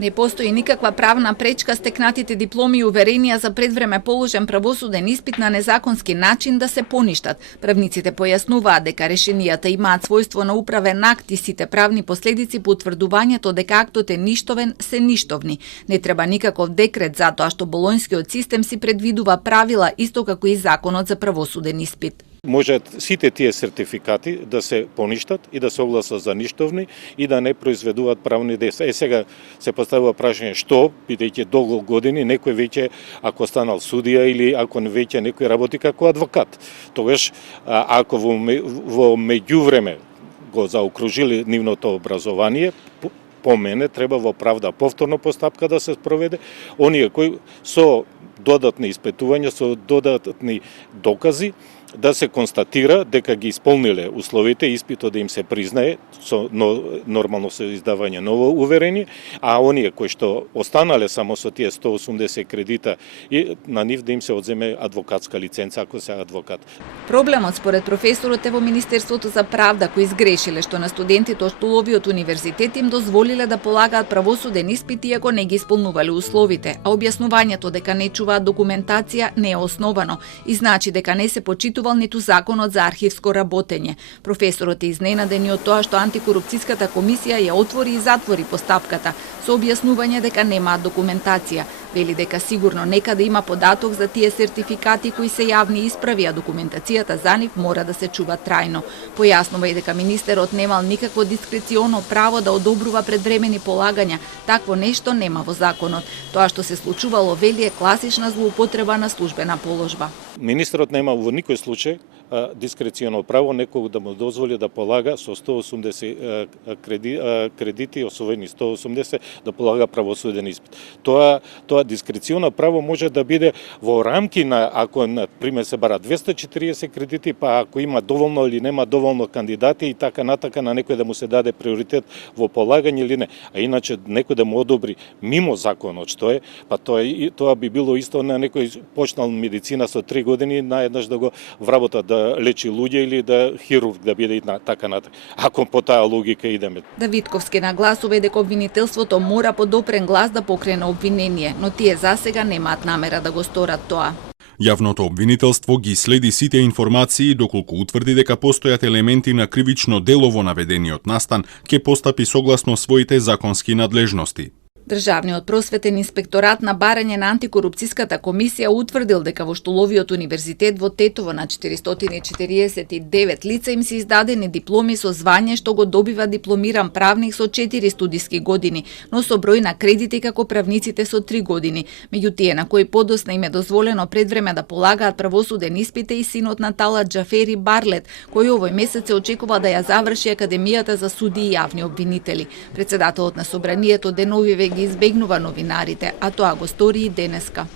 Не постои никаква правна пречка стекнатите дипломи и уверенија за предвреме положен правосуден испит на незаконски начин да се поништат. Правниците појаснуваат дека решенијата имаат својство на управен акт и сите правни последици по утврдувањето дека актот е ништовен се ништовни. Не треба никаков декрет затоа што болонскиот систем си предвидува правила исто како и законот за правосуден испит. Можат сите тие сертификати да се поништат и да се огласат за ништовни и да не произведуваат правни дејства. Сега се поставува прашање што, бидејќи долго години некој веќе ако станал судија или ако веќе некој работи како адвокат. Тогаш ако во меѓувреме го заокружили нивното образование, по мене треба во правда повторно постапка да се спроведе. Оние кои со додатни испитувања, со додатни докази, да се констатира дека ги исполниле условите, испитот да им се признае, нормално со издавање ново уверение, а оние кои што останале само со тие 180 кредита, и на нив да им се одземе адвокатска лиценца ако се адвокат. Проблемот според професорот е во Министерството за правда, кои изгрешиле што на студентите од Штуловиот универзитет им дозволиле да полагаат правосуден испит иако не ги исполнувале условите, а објаснувањето дека не чуваат документација не е основано и значи дека не се почитувал ниту законот за архивско работење. Професорот е изненаден од тоа што антикорупцијската комисија ја отвори и затвори постапката со објаснување дека немаат документација. Вели дека сигурно некаде има податок за тие сертификати кои се јавни исправи, а документацијата за нив мора да се чува трајно. Појаснува и дека министерот немал никакво дискреционо право да одобрува предвремени полагања. Такво нешто нема во законот. Тоа што се случувало, вели, е класична злоупотреба на службена положба. Министерот нема во никој случај дискреционо право некој да му дозволи да полага со 180 кредити, освоени 180, да полага правосуден испит. Тоа дискреционо право може да биде во рамки на, ако на пример се бара 240 кредити, па ако има доволно или нема доволно кандидати и така натака на некој да му се даде приоритет во полагање или не. А иначе некој да му одобри мимо законот што е, па тоа би било исто на некој почнал медицина со 3 години наеднаш да го вработа да лечи луѓе или да хирург да биде и така натака. Ако по таа логика идеме. Давидковски нагласува дека обвинителството мора подопрен глас да покрене обвинение, но тие засега немаат намера да го сторат тоа. Јавното обвинителство ги следи сите информации доколку утврди дека постојат елементи на кривично дело во наведениот настан, ќе постапи согласно своите законски надлежности. Државниот просветен инспекторат на барање на антикорупцијската комисија утврдил дека во Штуловиот универзитет во Тетово на 449 лица им се издадени дипломи со звање што го добива дипломиран правник со 4 студиски години, но со број на кредити како правниците со 3 години. Меѓу тие на кои подосна им е дозволено предвреме да полагаат правосуден испит е и синот на Талат Џафери Барлет, кој овој месец се очекува да ја заврши Академијата за суди и јавни обвинители. Председателот на собранието деновиве ги избегнува новинарите, а тоа го стори и денеска.